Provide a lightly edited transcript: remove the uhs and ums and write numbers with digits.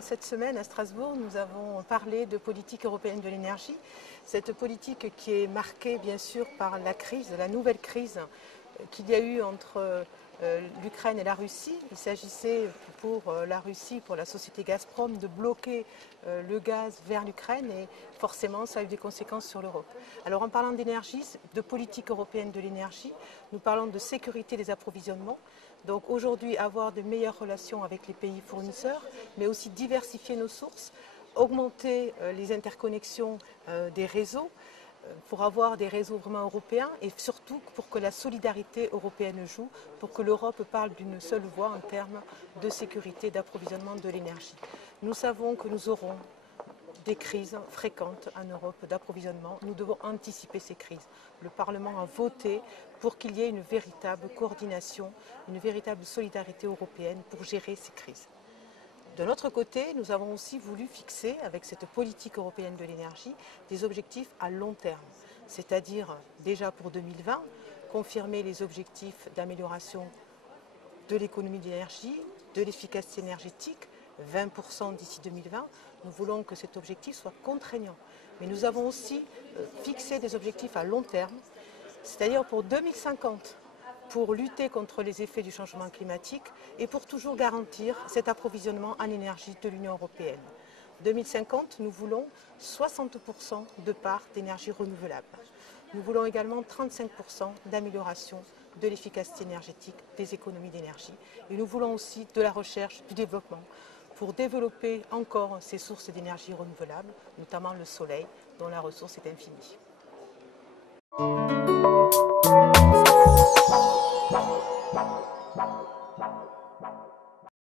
Cette semaine à Strasbourg, nous avons parlé de politique européenne de l'énergie. Cette politique qui est marquée bien sûr par la crise, la nouvelle crise qu'il y a eu entre l'Ukraine et la Russie. Il s'agissait pour la Russie, pour la société Gazprom, de bloquer le gaz vers l'Ukraine et forcément ça a eu des conséquences sur l'Europe. Alors en parlant d'énergie, de politique européenne de l'énergie, nous parlons de sécurité des approvisionnements. Donc aujourd'hui, avoir de meilleures relations avec les pays fournisseurs, mais aussi diversifier nos sources, augmenter les interconnexions des réseaux pour avoir des réseaux vraiment européens et surtout pour que la solidarité européenne joue, pour que l'Europe parle d'une seule voix en termes de sécurité d'approvisionnement de l'énergie. Nous savons que nous aurons des crises fréquentes en Europe d'approvisionnement. Nous devons anticiper ces crises. Le Parlement a voté pour qu'il y ait une véritable coordination, une véritable solidarité européenne pour gérer ces crises. De notre côté, nous avons aussi voulu fixer, avec cette politique européenne de l'énergie, des objectifs à long terme, c'est-à-dire déjà pour 2020, confirmer les objectifs d'amélioration de l'économie d'énergie, de l'efficacité énergétique, 20% d'ici 2020. Nous voulons que cet objectif soit contraignant. Mais nous avons aussi fixé des objectifs à long terme, c'est-à-dire pour 2050, pour lutter contre les effets du changement climatique et pour toujours garantir cet approvisionnement en énergie de l'Union européenne. 2050, nous voulons 60% de part d'énergie renouvelable. Nous voulons également 35% d'amélioration de l'efficacité énergétique des économies d'énergie. Et nous voulons aussi de la recherche, du développement, pour développer encore ces sources d'énergie renouvelables, notamment le soleil, dont la ressource est infinie.